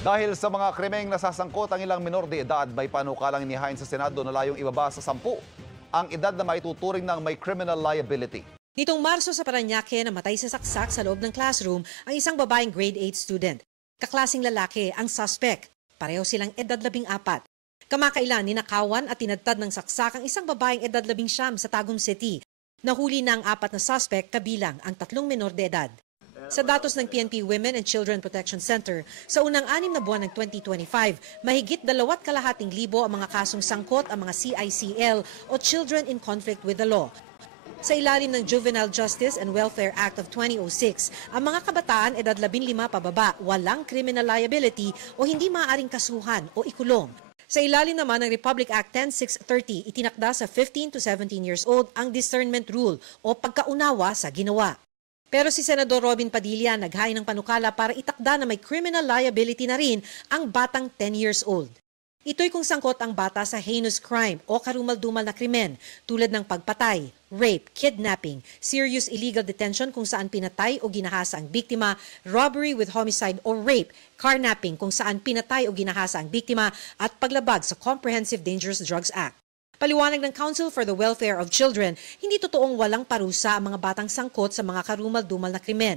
Dahil sa mga krimeng nasasangkot ang ilang minor de edad, may panukalang inihain sa Senado na layong ibaba sa 10 ang edad na maituturing ng may criminal liability. Nitong Marso sa Parañaque, namatay sa saksak sa loob ng classroom ang isang babaeng grade 8 student. Kaklasing lalaki ang suspect. Pareho silang edad 14. Kamakailan, ninakawan at tinadtad ng saksak ang isang babaeng edad 19 sa Tagum City. Nahuli na ang 4 na suspect kabilang ang 3 minor de edad. Sa datos ng PNP Women and Children Protection Center, sa unang 6 na buwan ng 2025, mahigit 2,200,000 ang mga kasong sangkot ang mga CICL o Children in Conflict with the Law. Sa ilalim ng Juvenile Justice and Welfare Act of 2006, ang mga kabataan edad 15 pababa walang criminal liability o hindi maaaring kasuhan o ikulong. Sa ilalim naman ng Republic Act 10630, itinakda sa 15 to 17 years old ang discernment rule o pagkaunawa sa ginawa. Pero si Senador Robin Padilla naghain ng panukala para itakda na may criminal liability na rin ang batang 10 years old. Ito'y kung sangkot ang bata sa heinous crime o karumal-dumal na krimen tulad ng pagpatay, rape, kidnapping, serious illegal detention kung saan pinatay o ginahasa ang biktima, robbery with homicide o rape, carnapping kung saan pinatay o ginahasa ang biktima at paglabag sa Comprehensive Dangerous Drugs Act. Paliwanag ng Council for the Welfare of Children, hindi totoong walang parusa ang mga batang sangkot sa mga karumal-dumal na krimen.